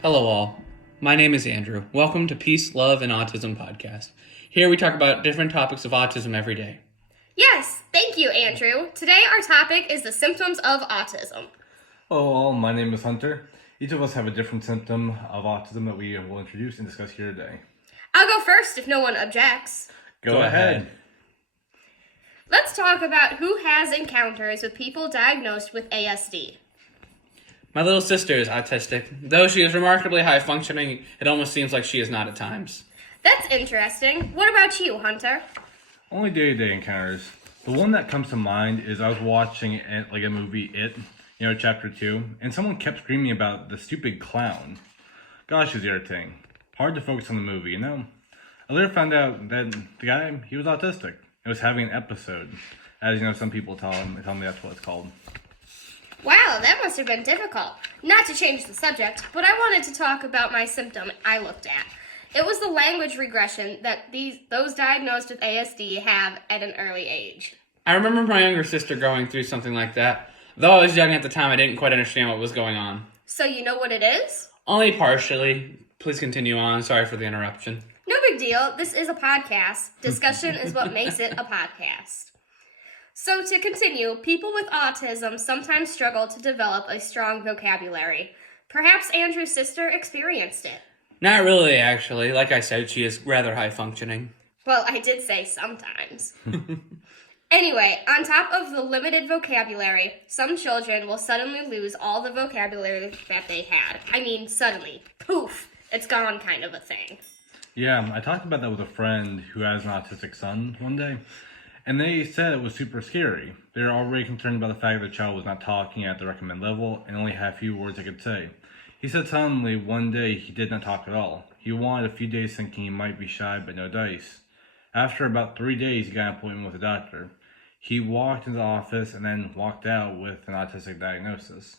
Hello, all. My name is Andrew. Welcome to Peace, Love, and Autism podcast. Here we talk about different topics of autism every day. Yes, thank you, Andrew. Today our topic is the symptoms of autism. Hello all, my name is Hunter. Each of us have a different symptom of autism that we will introduce and discuss here today. I'll go first if no one objects. Go ahead. Let's talk about who has encounters with people diagnosed with ASD. My little sister is autistic. Though she is remarkably high functioning, it almost seems like she is not at times. That's interesting. What about you, Hunter? Only day-to-day encounters. The one that comes to mind is I was watching it, like a movie, Chapter 2, and someone kept screaming about the stupid clown. Gosh, it was irritating. Hard to focus on the movie, I later found out that the guy, he was autistic. He was having an episode. As some people tell me that's what it's called. Wow, that must have been difficult. Not to change the subject, but I wanted to talk about my symptom I looked at. It was the language regression that those diagnosed with ASD have at an early age. I remember my younger sister going through something like that. Though I was young at the time, I didn't quite understand what was going on. So you know what it is? Only partially. Please continue on. Sorry for the interruption. No big deal. This is a podcast. Discussion is what makes it a podcast. So to continue, people with autism sometimes struggle to develop a strong vocabulary. Perhaps Andrew's sister experienced it. Not really, actually. Like I said, she is rather high functioning. Well, I did say sometimes. Anyway, on top of the limited vocabulary, some children will suddenly lose all the vocabulary that they had. I mean, suddenly. Poof! It's gone kind of a thing. Yeah, I talked about that with a friend who has an autistic son one day, and they said it was super scary. They were already concerned about the fact that the child was not talking at the recommended level and only had a few words they could say. He said suddenly one day he did not talk at all. He wanted a few days thinking he might be shy but no dice. After about 3 days, he got an appointment with a doctor. He walked into the office and then walked out with an autistic diagnosis.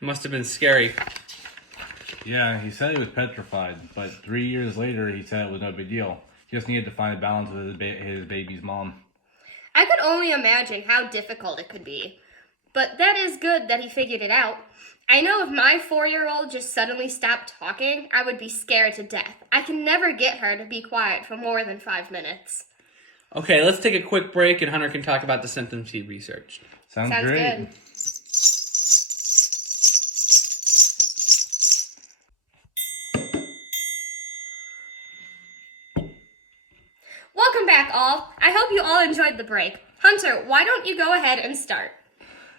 Must have been scary. Yeah, he said he was petrified, but 3 years later he said it was no big deal. He just needed to find a balance with his baby's mom. I could only imagine how difficult it could be. But that is good that he figured it out. I know if my 4-year-old just suddenly stopped talking, I would be scared to death. I can never get her to be quiet for more than 5 minutes. Okay, let's take a quick break and Hunter can talk about the symptoms he researched. Sounds great. Good. Welcome back, all. I hope you all enjoyed the break. Hunter, why don't you go ahead and start?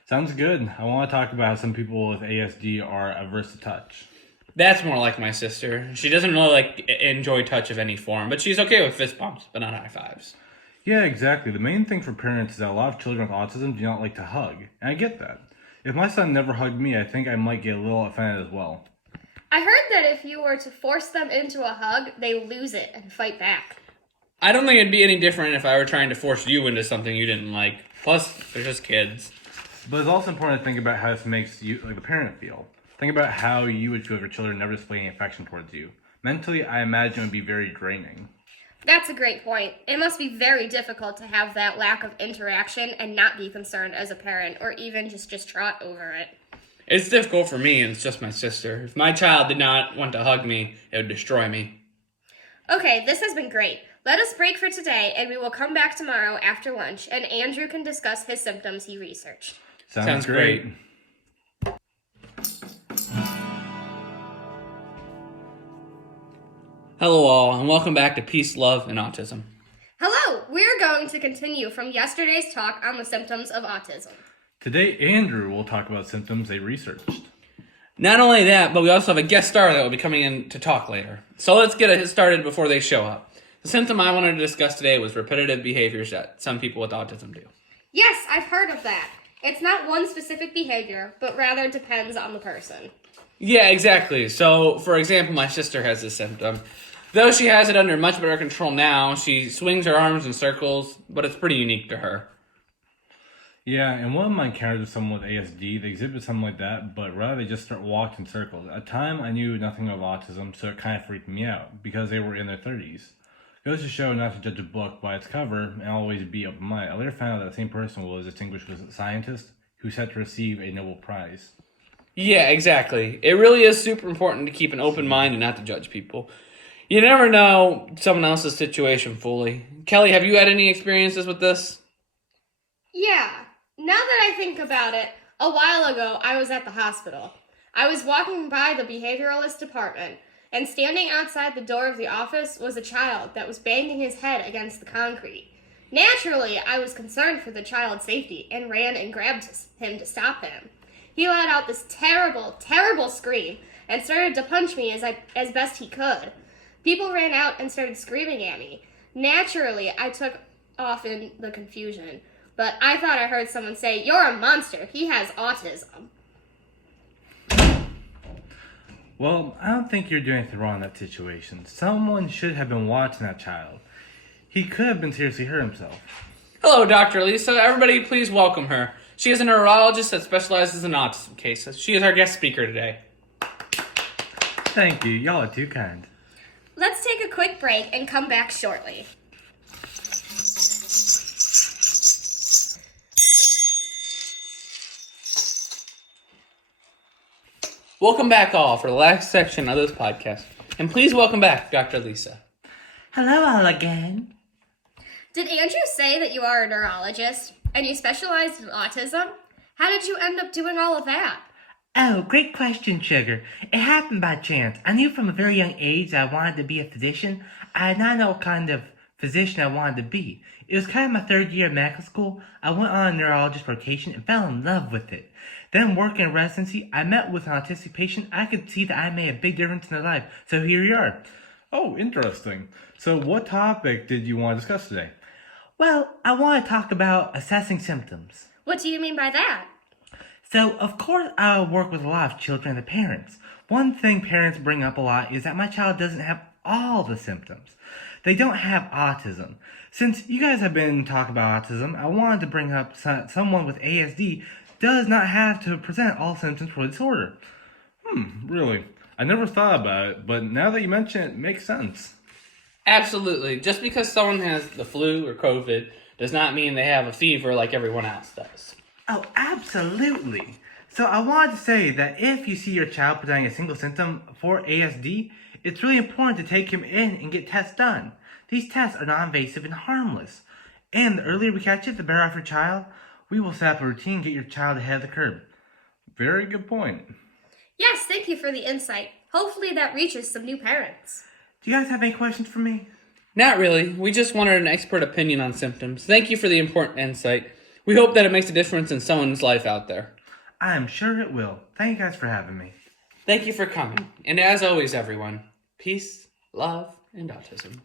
Sounds good. I want to talk about how some people with ASD are averse to touch. That's more like my sister. She doesn't really enjoy touch of any form, but she's okay with fist bumps, but not high fives. Yeah, exactly. The main thing for parents is that a lot of children with autism do not like to hug, and I get that. If my son never hugged me, I think I might get a little offended as well. I heard that if you were to force them into a hug, they lose it and fight back. I don't think it'd be any different if I were trying to force you into something you didn't like. Plus, they're just kids. But it's also important to think about how this makes you, like the parent, feel. Think about how you would feel if your children never display any affection towards you. Mentally, I imagine it would be very draining. That's a great point. It must be very difficult to have that lack of interaction and not be concerned as a parent, or even just distraught over it. It's difficult for me, and it's just my sister. If my child did not want to hug me, it would destroy me. Okay, this has been great. Let us break for today, and we will come back tomorrow after lunch, and Andrew can discuss his symptoms he researched. Sounds great. Hello all, and welcome back to Peace, Love, and Autism. Hello! We're going to continue from yesterday's talk on the symptoms of autism. Today, Andrew will talk about symptoms they researched. Not only that, but we also have a guest star that will be coming in to talk later. So let's get it started before they show up. The symptom I wanted to discuss today was repetitive behaviors that some people with autism do. Yes, I've heard of that. It's not one specific behavior, but rather depends on the person. Yeah, exactly. So, for example, my sister has this symptom. Though she has it under much better control now, she swings her arms in circles, but it's pretty unique to her. Yeah, and one of my encounters with someone with ASD, they exhibit something like that, but rather they just start walking in circles. At the time, I knew nothing of autism, so it kind of freaked me out, because they were in their 30s. It goes to show not to judge a book by its cover and always be open-minded. I later found out that the same person was distinguished as a scientist who set to receive a Nobel Prize. Yeah, exactly. It really is super important to keep an open mind and not to judge people. You never know someone else's situation fully. Kelly, have you had any experiences with this? Yeah, now that I think about it, a while ago I was at the hospital. I was walking by the behavioralist department, and standing outside the door of the office was a child that was banging his head against the concrete. Naturally, I was concerned for the child's safety and ran and grabbed him to stop him. He let out this terrible, terrible scream and started to punch me as best he could. People ran out and started screaming at me. Naturally, I took off in the confusion, but I thought I heard someone say, "You're a monster. He has autism." Well, I don't think you're doing anything wrong in that situation. Someone should have been watching that child. He could have been seriously hurt himself. Hello, Dr. Lisa. Everybody, please welcome her. She is a neurologist that specializes in autism cases. She is our guest speaker today. Thank you. Y'all are too kind. Let's take a quick break and come back shortly. Welcome back, all, for the last section of this podcast. And please welcome back Dr. Lisa. Hello all again. Did Andrew say that you are a neurologist and you specialized in autism? How did you end up doing all of that? Oh, great question, Sugar. It happened by chance. I knew from a very young age that I wanted to be a physician. I did not know what kind of physician I wanted to be. It was kind of my third year of medical school. I went on a neurologist rotation and fell in love with it. Then working in residency, I met with an autistic patient. I could see that I made a big difference in their life. So here we are. Oh, interesting. So what topic did you want to discuss today? Well, I want to talk about assessing symptoms. What do you mean by that? So, of course, I work with a lot of children and their parents. One thing parents bring up a lot is that my child doesn't have all the symptoms. They don't have autism. Since you guys have been talking about autism, I wanted to bring up someone with ASD does not have to present all symptoms for the disorder. Really? I never thought about it, but now that you mention it, it makes sense. Absolutely. Just because someone has the flu or COVID does not mean they have a fever like everyone else does. Oh, absolutely. So I wanted to say that if you see your child presenting a single symptom for ASD, it's really important to take him in and get tests done. These tests are non-invasive and harmless. And the earlier we catch it, the better off your child. We will set up a routine and get your child ahead of the curve. Very good point. Yes, thank you for the insight. Hopefully that reaches some new parents. Do you guys have any questions for me? Not really. We just wanted an expert opinion on symptoms. Thank you for the important insight. We hope that it makes a difference in someone's life out there. I am sure it will. Thank you guys for having me. Thank you for coming. And as always, everyone, peace, love, and autism.